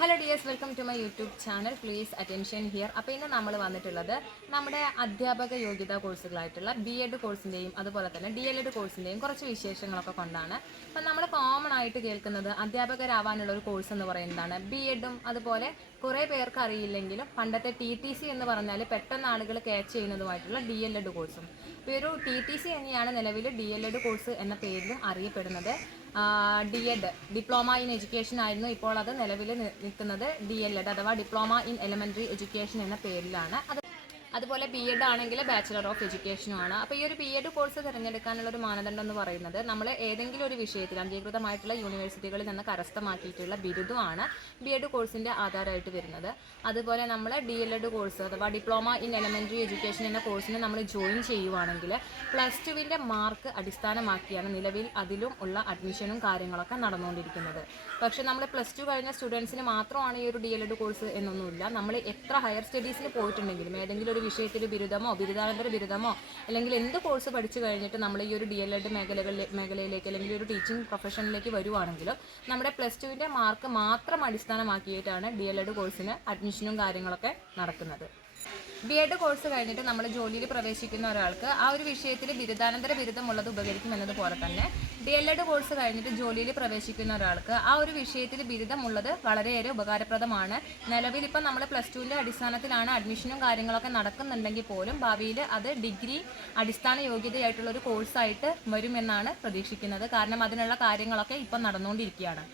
Hello dears welcome to my YouTube channel please attention here അപ്പോൾ ഇന്ന് നമ്മൾ വന്നിട്ടുള്ളത് നമ്മുടെ അധ്യാപക യോഗ്യതാ കോഴ്സുകളായിട്ടുള്ള ബി എഡ് കോഴ്സിന്റെയും അതുപോലെ തന്നെ ഡി എൽ എഡ് കോഴ്സിന്റെയും കുറച്ച് വിശേഷങ്ങളൊക്കെ കൊണ്ടാണ്. അപ്പം നമ്മൾ കോമൺ ആയിട്ട് കേൾക്കുന്നത് അധ്യാപകരാവാനുള്ള ഒരു കോഴ്സ് എന്ന് പറയുന്നതാണ്. ബി എഡും അതുപോലെ കുറേ പേർക്ക് അറിയില്ലെങ്കിലും പണ്ടത്തെ ടി ടി സി എന്ന് പറഞ്ഞാൽ പെട്ടെന്ന് ആളുകൾ ക്യാച്ച് ചെയ്യുന്നതുമായിട്ടുള്ള ഡി എൽ എഡ് കോഴ്സും ഇപ്പോൾ ഒരു ടി ടി സി തന്നെയാണ് നിലവിൽ ഡി എൽ എഡ് കോഴ്സ് എന്ന പേരിൽ അറിയപ്പെടുന്നത്. D Ed diploma in education ആയിരുന്നു ഇപ്പോൾ അത് നിലവിൽ നിൽക്കുന്നത് ഡി എൽ എഡ് അഥവാ ഡിപ്ലോമ ഇൻ എലിമെന്ററി എഡ്യൂക്കേഷൻ എന്ന പേരിലാണ്. അത് അതുപോലെ ബി എഡ് ആണെങ്കിൽ ബാച്ചിലർ ഓഫ് എഡ്യൂക്കേഷനും ആണ്. അപ്പോൾ ഈ ഒരു ബി എഡ് കോഴ്സ് തിരഞ്ഞെടുക്കാനുള്ള ഒരു മാനദണ്ഡം എന്ന് പറയുന്നത് നമ്മൾ ഏതെങ്കിലും ഒരു വിഷയത്തിൽ അംഗീകൃതമായിട്ടുള്ള യൂണിവേഴ്സിറ്റികളിൽ നിന്ന് കരസ്ഥമാക്കിയിട്ടുള്ള ബിരുദമാണ് ബി എഡ് കോഴ്സിന്റെ ആധാരമായിട്ട് വരുന്നത്. അതുപോലെ നമ്മൾ ഡി എൽ എഡ് കോഴ്സ് അഥവാ ഡിപ്ലോമ ഇൻ എലിമെന്ററി എഡ്യൂക്കേഷൻ എന്ന കോഴ്സിന് നമ്മൾ ജോയിൻ ചെയ്യുവാണെങ്കിൽ പ്ലസ് ടുവിന്റെ മാർക്ക് അടിസ്ഥാനമാക്കിയാണ് നിലവിൽ അതിലും ഉള്ള അഡ്മിഷനും കാര്യങ്ങളൊക്കെ നടന്നുകൊണ്ടിരിക്കുന്നത്. പക്ഷേ നമ്മൾ പ്ലസ് ടു കഴിഞ്ഞ സ്റ്റുഡൻസിന് മാത്രമാണ് ഈ ഒരു ഡി എൽ എഡ് കോഴ്സ് എന്നൊന്നുമില്ല. നമ്മൾ എത്ര ഹയർ സ്റ്റഡീസിൽ പോയിട്ടുണ്ടെങ്കിലും ഏതെങ്കിലും ഒരു വിഷയത്തിൽ ബിരുദമോ ബിരുദാനന്തര ബിരുദമോ അല്ലെങ്കിൽ എന്ത് കോഴ്സ് പഠിച്ചു കഴിഞ്ഞിട്ട് നമ്മൾ ഈ ഒരു ഡി എൽ എഡ് മേഖലകളിൽ മേഖലയിലേക്ക് അല്ലെങ്കിൽ ഒരു ടീച്ചിങ് പ്രൊഫഷനിലേക്ക് വരുവാണെങ്കിലും നമ്മുടെ പ്ലസ് ടുവിന്റെ മാർക്ക് മാത്രം അടിസ്ഥാനമാക്കിയിട്ടാണ് ഡി എൽ എഡ് കോഴ്സിന് അഡ്മിഷനും കാര്യങ്ങളൊക്കെ നടക്കുന്നത് ബി എഡ് കോഴ്സ് കഴിഞ്ഞിട്ട് നമ്മൾ ജോലിയിൽ പ്രവേശിക്കുന്ന ഒരാൾക്ക് ആ ഒരു വിഷയത്തിൽ ബിരുദാനന്തര ബിരുദമുള്ളത് ഉപകരിക്കും എന്നതുപോലെ തന്നെ ഡി എൽ എഡ് കോഴ്സ് കഴിഞ്ഞിട്ട് ജോലിയിൽ പ്രവേശിക്കുന്ന ഒരാൾക്ക് ആ ഒരു വിഷയത്തിൽ ബിരുദമുള്ളത് വളരെയേറെ ഉപകാരപ്രദമാണ്. നിലവിൽ ഇപ്പം നമ്മൾ പ്ലസ് ടുവിന്റെ അടിസ്ഥാനത്തിലാണ് അഡ്മിഷനും കാര്യങ്ങളൊക്കെ നടക്കുന്നുണ്ടെങ്കിൽ പോലും ഭാവിയിൽ അത് ഡിഗ്രി അടിസ്ഥാന യോഗ്യതയായിട്ടുള്ള ഒരു കോഴ്സായിട്ട് വരുമെന്നാണ് പ്രതീക്ഷിക്കുന്നത്. കാരണം അതിനുള്ള കാര്യങ്ങളൊക്കെ ഇപ്പം നടന്നുകൊണ്ടിരിക്കുകയാണ്.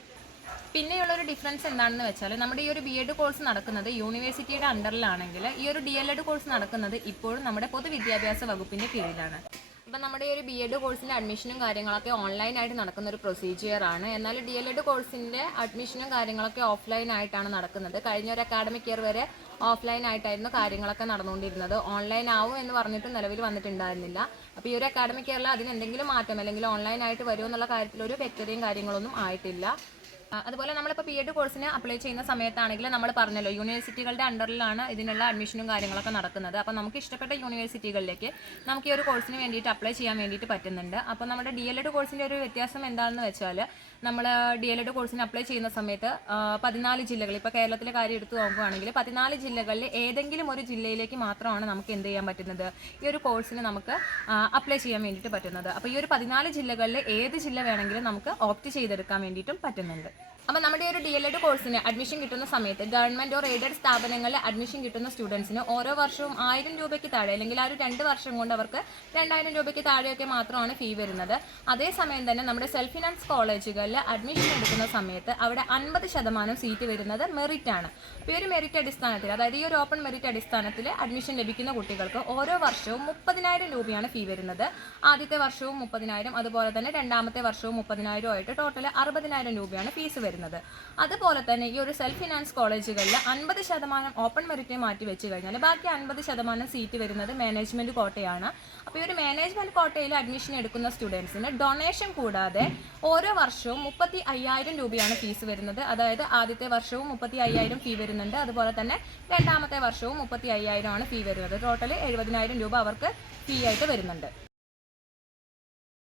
പിന്നെയുള്ള ഒരു ഡിഫറൻസ് എന്താണെന്ന് വെച്ചാൽ നമ്മുടെ ഈ ഒരു ബി എഡ് കോഴ്സ് നടക്കുന്നത് യൂണിവേഴ്സിറ്റിയുടെ അണ്ടറിലാണെങ്കിൽ ഈ ഒരു ഡി എൽ എഡ് കോഴ്സ് നടക്കുന്നത് ഇപ്പോഴും നമ്മുടെ പൊതുവിദ്യാഭ്യാസ വകുപ്പിന്റെ കീഴിലാണ്. അപ്പം നമ്മുടെ ഈ ഒരു ബി എഡ് കോഴ്സിന്റെ അഡ്മിഷനും കാര്യങ്ങളൊക്കെ ഓൺലൈനായിട്ട് നടക്കുന്ന ഒരു പ്രൊസീജിയർ ആണ്. എന്നാൽ ഡി എൽ എഡ് കോഴ്സിന്റെ അഡ്മിഷനും കാര്യങ്ങളൊക്കെ ഓഫ്ലൈൻ ആയിട്ടാണ് നടക്കുന്നത്. കഴിഞ്ഞ ഒരു അക്കാഡമിക് ഇയർ വരെ ഓഫ്ലൈൻ ആയിട്ടായിരുന്നു കാര്യങ്ങളൊക്കെ നടന്നുകൊണ്ടിരുന്നത്. ഓൺലൈൻ ആവും എന്ന് പറഞ്ഞിട്ട് നിലവിൽ വന്നിട്ടുണ്ടായിരുന്നില്ല. അപ്പോൾ ഈ ഒരു അക്കാഡമിക് ഇയറിൽ അതിന് എന്തെങ്കിലും മാറ്റം അല്ലെങ്കിൽ ഓൺലൈൻ ആയിട്ട് വരുമോ എന്നുള്ള കാര്യത്തിൽ ഒരു വ്യക്തതയും കാര്യങ്ങളൊന്നും ആയിട്ടില്ല. അതുപോലെ നമ്മളിപ്പോൾ പി എഡ് കോഴ്സിന് അപ്ലൈ ചെയ്യുന്ന സമയത്താണെങ്കിൽ നമ്മൾ പറഞ്ഞല്ലോ യൂണിവേഴ്സിറ്റികളുടെ അണ്ടറിലാണ് ഇതിനുള്ള അഡ്മിഷനും കാര്യങ്ങളൊക്കെ നടക്കുന്നത്. അപ്പോൾ നമുക്ക് ഇഷ്ടപ്പെട്ട യൂണിവേഴ്സിറ്റികളിലേക്ക് നമുക്ക് ഈ ഒരു കോഴ്സിന് വേണ്ടിയിട്ട് അപ്ലൈ ചെയ്യാൻ വേണ്ടിയിട്ട് പറ്റുന്നുണ്ട്. അപ്പോൾ നമ്മുടെ ഡി എൽ എഡ് കോഴ്സിന്റെ ഒരു വ്യത്യാസം എന്താണെന്ന് വെച്ചാൽ നമ്മൾ ഡി എൽ എഡ് കോഴ്സിന് അപ്ലൈ ചെയ്യുന്ന സമയത്ത് പതിനാല് ജില്ലകൾ ഇപ്പോൾ കേരളത്തിലെ കാര്യം എടുത്തു നോക്കുകയാണെങ്കിൽ പതിനാല് ജില്ലകളിൽ ഏതെങ്കിലും ഒരു ജില്ലയിലേക്ക് മാത്രമാണ് നമുക്ക് എന്ത് ചെയ്യാൻ പറ്റുന്നത്? ഈ ഒരു കോഴ്സിന് നമുക്ക് അപ്ലൈ ചെയ്യാൻ വേണ്ടിയിട്ട് പറ്റുന്നത്. അപ്പോൾ ഈ ഒരു പതിനാല് ജില്ലകളിൽ ഏത് ജില്ല വേണമെങ്കിലും നമുക്ക് ഓപ്റ്റ് ചെയ്തെടുക്കാൻ വേണ്ടിയിട്ടും പറ്റുന്നുണ്ട്. അപ്പോൾ നമ്മുടെ ഒരു ഡി എൽ എഡ് കോഴ്സിന് അഡ്മിഷൻ കിട്ടുന്ന സമയത്ത് ഗവൺമെന്റ് ഓർ എയ്ഡഡ് സ്ഥാപനങ്ങളിൽ അഡ്മിഷൻ കിട്ടുന്ന സ്റ്റുഡൻസിന് ഓരോ വർഷവും ആയിരം രൂപയ്ക്ക് താഴെ അല്ലെങ്കിൽ ആ ഒരു രണ്ട് വർഷം കൊണ്ട് അവർക്ക് രണ്ടായിരം രൂപയ്ക്ക് താഴെയൊക്കെ മാത്രമാണ് ഫീ വരുന്നത്. അതേസമയം തന്നെ നമ്മുടെ സെൽഫ് ഫിനാൻസ് കോളേജുകളിൽ അഡ്മിഷൻ എടുക്കുന്ന സമയത്ത് അവിടെ അൻപത് ശതമാനം സീറ്റ് വരുന്നത് മെറിറ്റ് ആണ്. അപ്പോൾ ഈ ഒരു മെറിറ്റ് അടിസ്ഥാനത്തിൽ അതായത് ഈ ഒരു ഓപ്പൺ മെറിറ്റ് അടിസ്ഥാനത്തിൽ അഡ്മിഷൻ ലഭിക്കുന്ന കുട്ടികൾക്ക് ഓരോ വർഷവും മുപ്പതിനായിരം രൂപയാണ് ഫീ വരുന്നത്. ആദ്യത്തെ വർഷവും മുപ്പതിനായിരം അതുപോലെ തന്നെ രണ്ടാമത്തെ വർഷവും മുപ്പതിനായിരം ആയിട്ട് ടോട്ടൽ അറുപതിനായിരം രൂപയാണ് ഫീസ് വരുന്നത്. അതുപോലെ തന്നെ ഈ ഒരു സെൽഫ് ഫിനാൻസ് കോളേജുകളിൽ അൻപത് ശതമാനം ഓപ്പൺ മെറിറ്റ് മാറ്റി വെച്ച് കഴിഞ്ഞാൽ ബാക്കി അൻപത് ശതമാനം സീറ്റ് വരുന്നത് മാനേജ്മെന്റ് കോട്ടയാണ്. അപ്പോൾ ഈ ഒരു മാനേജ്മെന്റ് കോട്ടയിൽ അഡ്മിഷൻ എടുക്കുന്ന സ്റ്റുഡൻസിന് ഡൊണേഷൻ കൂടാതെ ഓരോ വർഷവും മുപ്പത്തി അയ്യായിരം രൂപയാണ് ഫീസ് വരുന്നത്. അതായത് ആദ്യത്തെ വർഷവും മുപ്പത്തി അയ്യായിരം ഫീ വരുന്നുണ്ട്. അതുപോലെ തന്നെ രണ്ടാമത്തെ വർഷവും മുപ്പത്തി അയ്യായിരം ആണ് ഫീ വരുന്നത്. ടോട്ടൽ എഴുപതിനായിരം രൂപ അവർക്ക് ഫീ ആയിട്ട് വരുന്നുണ്ട്.